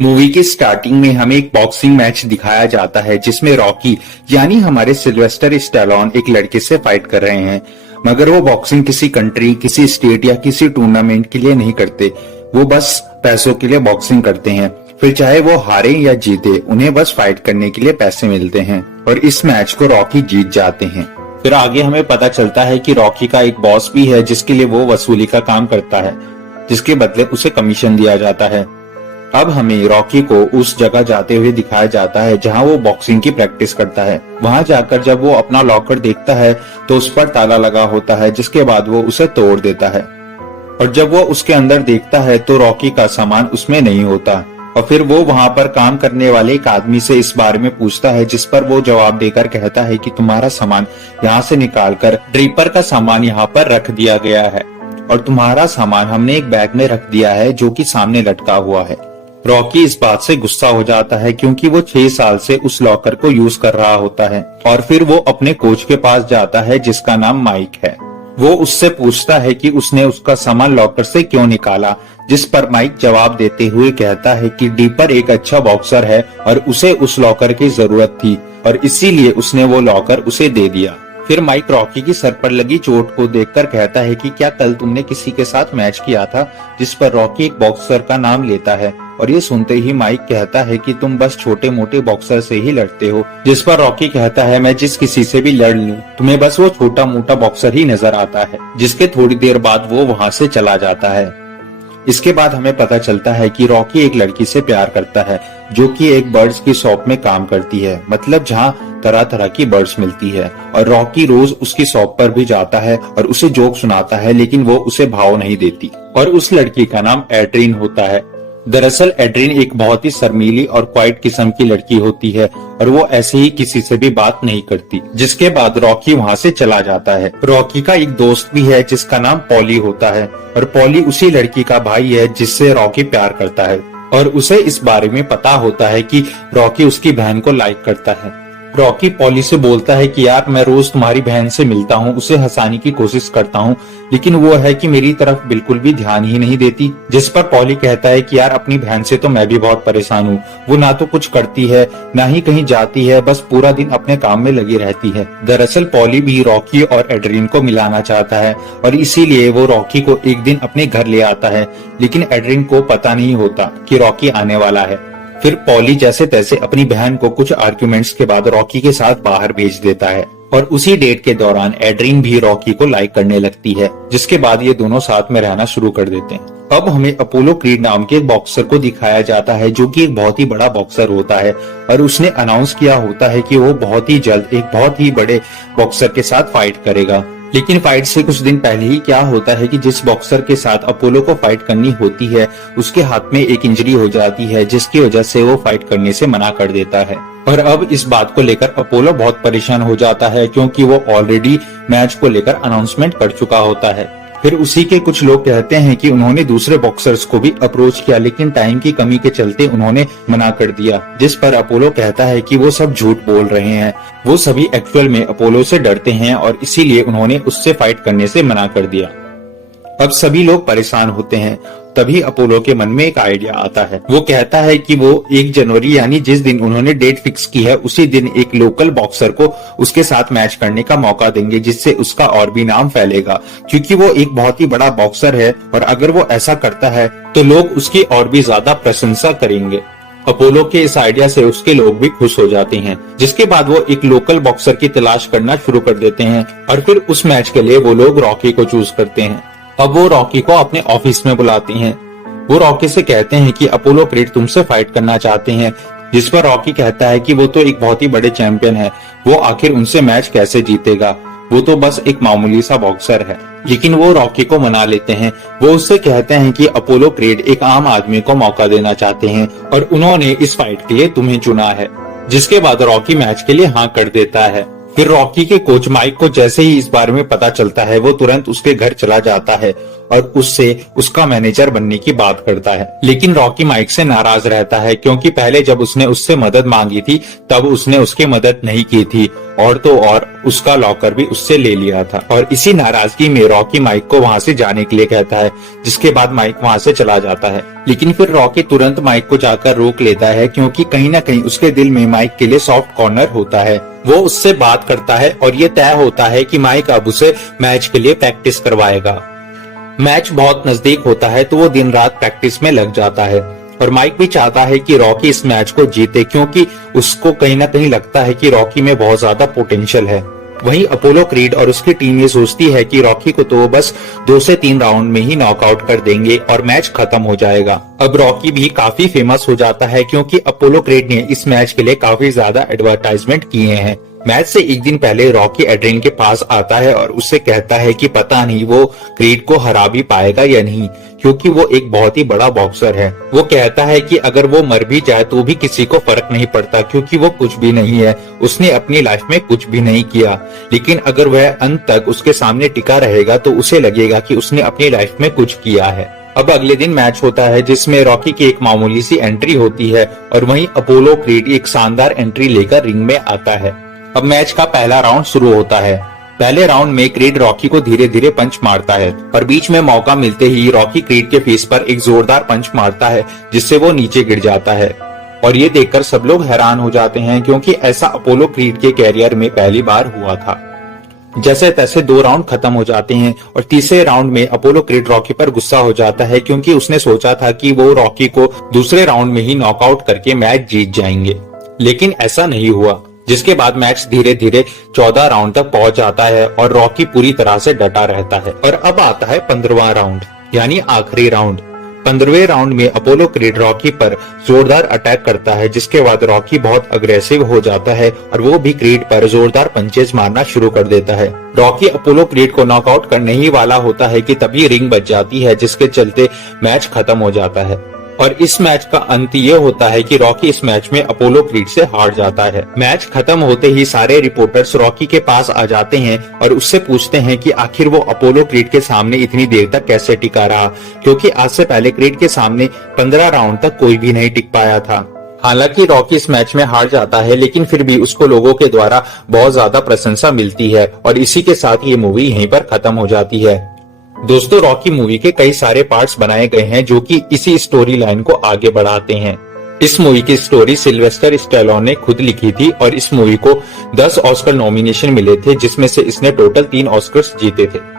Movie की starting में हमें एक बॉक्सिंग मैच दिखाया जाता है जिसमें रॉकी यानी हमारे सिल्वेस्टर स्टैलोन एक लड़के से फाइट कर रहे हैं। मगर वो बॉक्सिंग किसी कंट्री, किसी स्टेट या किसी टूर्नामेंट के लिए नहीं करते। वो बस पैसों के लिए बॉक्सिंग करते हैं। फिर चाहे वो हारे या जीते, उन्हें बस फाइट करने के लिए पैसे मिलते हैं और इस मैच को रॉकी जीत जाते हैं। फिर आगे हमें पता चलता है कि रॉकी का एक बॉस भी है जिसके लिए वो वसूली का काम करता है, जिसके बदले उसे कमीशन दिया जाता है। अब हमें रॉकी को उस जगह जाते हुए दिखाया जाता है जहां वो बॉक्सिंग की प्रैक्टिस करता है। वहां जाकर जब वो अपना लॉकर देखता है तो उस पर ताला लगा होता है, जिसके बाद वो उसे तोड़ देता है। और जब वो उसके अंदर देखता है तो रॉकी का सामान उसमें नहीं होता। और फिर वो वहां पर काम करने वाले एक आदमी से इस बारे में पूछता है, जिस पर वो जवाब देकर कहता है कि तुम्हारा सामान यहाँ से निकालकर ड्रीपर का सामान यहाँ पर रख दिया गया है और तुम्हारा सामान हमने एक बैग में रख दिया है जो कि सामने लटका हुआ है। रॉकी इस बात से गुस्सा हो जाता है क्योंकि वो 6 साल से उस लॉकर को यूज कर रहा होता है। और फिर वो अपने कोच के पास जाता है जिसका नाम माइक है। वो उससे पूछता है कि उसने उसका सामान लॉकर से क्यों निकाला, जिस पर माइक जवाब देते हुए कहता है कि डीपर एक अच्छा बॉक्सर है और उसे उस लॉकर की जरूरत थी और इसीलिए उसने वो लॉकर उसे दे दिया। फिर माइक रॉकी की सर पर लगी चोट को देखकर कहता है कि क्या कल तुमने किसी के साथ मैच किया था, जिस पर रॉकी एक बॉक्सर का नाम लेता है। और ये सुनते ही माइक कहता है कि तुम बस छोटे मोटे बॉक्सर से ही लड़ते हो, जिस पर रॉकी कहता है मैं जिस किसी से भी लड़ लूं, तुम्हें बस वो छोटा मोटा बॉक्सर ही नजर आता है। जिसके थोड़ी देर बाद वो वहां से चला जाता है। इसके बाद हमें पता चलता है कि रॉकी एक लड़की से प्यार करता है जो कि एक बर्ड्स की शॉप में काम करती है, मतलब जहां तरह तरह की बर्ड्स मिलती है। और रॉकी रोज उसकी शॉप पर भी जाता है और उसे जोक सुनाता है, लेकिन वो उसे भाव नहीं देती। और उस लड़की का नाम एड्रीन होता है। दरअसल एड्रीन एक बहुत ही शर्मीली और क्वाइट किस्म की लड़की होती है और वो ऐसे ही किसी से भी बात नहीं करती। जिसके बाद रॉकी वहाँ से चला जाता है। रॉकी का एक दोस्त भी है जिसका नाम पॉली होता है और पॉली उसी लड़की का भाई है जिससे रॉकी प्यार करता है और उसे इस बारे में पता होता है कि रॉकी उसकी बहन को लाइक करता है। रॉकी पॉली से बोलता है कि यार मैं रोज तुम्हारी बहन से मिलता हूँ, उसे हंसाने की कोशिश करता हूँ, लेकिन वो है कि मेरी तरफ बिल्कुल भी ध्यान ही नहीं देती। जिस पर पॉली कहता है कि यार अपनी बहन से तो मैं भी बहुत परेशान हूँ, वो ना तो कुछ करती है ना ही कहीं जाती है, बस पूरा दिन अपने काम में लगी रहती है। दरअसल पॉली भी रॉकी और एड्रीन को मिलाना चाहता है और इसीलिए वो रॉकी को एक दिन अपने घर ले आता है, लेकिन एड्रीन को पता नहीं होता कि रॉकी आने वाला है। फिर पॉली जैसे तैसे अपनी बहन को कुछ आर्ग्यूमेंट्स के बाद रॉकी के साथ बाहर भेज देता है और उसी डेट के दौरान एड्रीन भी रॉकी को लाइक करने लगती है, जिसके बाद ये दोनों साथ में रहना शुरू कर देते हैं। अब हमें अपोलो क्रीड नाम के एक बॉक्सर को दिखाया जाता है जो कि एक बहुत ही बड़ा बॉक्सर होता है और उसने अनाउंस किया होता है कि वो बहुत ही जल्द एक बहुत ही बड़े बॉक्सर के साथ फाइट करेगा। लेकिन फाइट से कुछ दिन पहले ही क्या होता है कि जिस बॉक्सर के साथ अपोलो को फाइट करनी होती है उसके हाथ में एक इंजरी हो जाती है, जिसकी वजह से वो फाइट करने से मना कर देता है। और अब इस बात को लेकर अपोलो बहुत परेशान हो जाता है क्योंकि वो ऑलरेडी मैच को लेकर अनाउंसमेंट कर चुका होता है। फिर उसी के कुछ लोग कहते हैं कि उन्होंने दूसरे बॉक्सर्स को भी अप्रोच किया, लेकिन टाइम की कमी के चलते उन्होंने मना कर दिया। जिस पर अपोलो कहता है कि वो सब झूठ बोल रहे हैं, वो सभी एक्चुअल में अपोलो से डरते हैं और इसीलिए उन्होंने उससे फाइट करने से मना कर दिया। अब सभी लोग परेशान होते हैं। तभी अपोलो के मन में एक आइडिया आता है। वो कहता है कि वो 1 जनवरी यानी जिस दिन उन्होंने डेट फिक्स की है उसी दिन एक लोकल बॉक्सर को उसके साथ मैच करने का मौका देंगे, जिससे उसका और भी नाम फैलेगा, क्योंकि वो एक बहुत ही बड़ा बॉक्सर है और अगर वो ऐसा करता है तो लोग उसकी और भी ज्यादा प्रशंसा करेंगे। अपोलो के इस आइडिया से उसके लोग भी खुश हो जाते हैं। जिसके बाद वो एक लोकल बॉक्सर की तलाश करना शुरू कर देते हैं और फिर उस मैच के लिए वो लोग रॉकी को चूज करते हैं। अब वो रॉकी को अपने ऑफिस में बुलाते हैं। वो रॉकी से कहते हैं कि अपोलो क्रीड तुमसे फाइट करना चाहते हैं, जिस पर रॉकी कहता है कि वो तो एक बहुत ही बड़े चैंपियन है, वो आखिर उनसे मैच कैसे जीतेगा, वो तो बस एक मामूली सा बॉक्सर है। लेकिन वो रॉकी को मना लेते हैं। वो उससे कहते हैं कि अपोलो क्रीड एक आम आदमी को मौका देना चाहते हैं और उन्होंने इस फाइट के लिए तुम्हें चुना है। जिसके बाद रॉकी मैच के लिए हाँ कर देता है। फिर रॉकी के कोच माइक को जैसे ही इस बारे में पता चलता है वो तुरंत उसके घर चला जाता है और उससे उसका मैनेजर बनने की बात करता है। लेकिन रॉकी माइक से नाराज रहता है क्योंकि पहले जब उसने उससे मदद मांगी थी तब उसने उसकी मदद नहीं की थी और तो और उसका लॉकर भी उससे ले लिया था। और इसी नाराजगी में रॉकी माइक को वहां से जाने के लिए कहता है, जिसके बाद माइक वहां से चला जाता है। लेकिन फिर रॉकी तुरंत माइक को जाकर रोक लेता है, क्योंकि कहीं ना कहीं उसके दिल में माइक के लिए सॉफ्ट कॉर्नर होता है। वो उससे बात करता है और ये तय होता है कि माइक अब उसे मैच के लिए प्रैक्टिस करवाएगा। मैच बहुत नजदीक होता है तो वो दिन रात प्रैक्टिस में लग जाता है और माइक भी चाहता है कि रॉकी इस मैच को जीते, क्योंकि उसको कहीं ना कहीं लगता है कि रॉकी में बहुत ज्यादा पोटेंशियल है। वहीं अपोलो क्रीड और उसकी टीम ये सोचती है कि रॉकी को तो बस 2 से 3 राउंड में ही नॉकआउट कर देंगे और मैच खत्म हो जाएगा। अब रॉकी भी काफी फेमस हो जाता है, क्योंकि अपोलो क्रीड ने इस मैच के लिए काफी ज्यादा एडवर्टाइजमेंट किए हैं। मैच से एक दिन पहले रॉकी एड्रिन के पास आता है और उससे कहता है कि पता नहीं वो क्रीड को हरा भी पाएगा या नहीं, क्योंकि वो एक बहुत ही बड़ा बॉक्सर है। वो कहता है कि अगर वो मर भी जाए तो भी किसी को फर्क नहीं पड़ता, क्योंकि वो कुछ भी नहीं है, उसने अपनी लाइफ में कुछ भी नहीं किया। लेकिन अगर वह अंत तक उसके सामने टिका रहेगा तो उसे लगेगा कि उसने अपनी लाइफ में कुछ किया है। अब अगले दिन मैच होता है, जिसमें रॉकी की एक मामूली सी एंट्री होती है और वहीं अपोलो क्रीड एक शानदार एंट्री लेकर रिंग में आता है। अब मैच का पहला राउंड शुरू होता है। पहले राउंड में क्रीड रॉकी को धीरे धीरे पंच मारता है और बीच में मौका मिलते ही रॉकी क्रीड के फेस पर एक जोरदार पंच मारता है, जिससे वो नीचे गिर जाता है। और ये देखकर सब लोग हैरान हो जाते हैं, क्योंकि ऐसा अपोलो क्रीड के कैरियर में पहली बार हुआ था। जैसे तैसे 2 राउंड खत्म हो जाते हैं और तीसरे राउंड में अपोलो क्रीड रॉकी पर गुस्सा हो जाता है, क्योंकि उसने सोचा था कि वो रॉकी को दूसरे राउंड में ही नॉकआउट करके मैच जीत जाएंगे। लेकिन ऐसा नहीं हुआ, जिसके बाद मैच धीरे धीरे 14 राउंड तक पहुंच जाता है और रॉकी पूरी तरह से डटा रहता है। और अब आता है 15वां राउंड, यानी आखिरी राउंड। 15वें राउंड में अपोलो क्रीड रॉकी पर जोरदार अटैक करता है, जिसके बाद रॉकी बहुत अग्रेसिव हो जाता है और वो भी क्रीड पर जोरदार पंचेज मारना शुरू कर देता है। रॉकी अपोलो क्रीड को नॉकआउट करने ही वाला होता है कि तभी रिंग बच जाती है, जिसके चलते मैच खत्म हो जाता है। और इस मैच का अंत ये होता है कि रॉकी इस मैच में अपोलो क्रीड से हार जाता है। मैच खत्म होते ही सारे रिपोर्टर्स रॉकी के पास आ जाते हैं और उससे पूछते हैं कि आखिर वो अपोलो क्रीड के सामने इतनी देर तक कैसे टिका रहा, क्योंकि आज से पहले क्रीड के सामने 15 राउंड तक कोई भी नहीं टिक पाया था। हालांकि रॉकी इस मैच में हार जाता है, लेकिन फिर भी उसको लोगों के द्वारा बहुत ज्यादा प्रशंसा मिलती है और इसी के साथ ये मूवी यहीं पर खत्म हो जाती है। दोस्तों, रॉकी मूवी के कई सारे पार्ट्स बनाए गए हैं जो कि इसी स्टोरी लाइन को आगे बढ़ाते हैं। इस मूवी की स्टोरी सिल्वेस्टर स्टैलोन ने खुद लिखी थी और इस मूवी को 10 ऑस्कर नॉमिनेशन मिले थे, जिसमें से इसने टोटल 3 ऑस्कर्स जीते थे।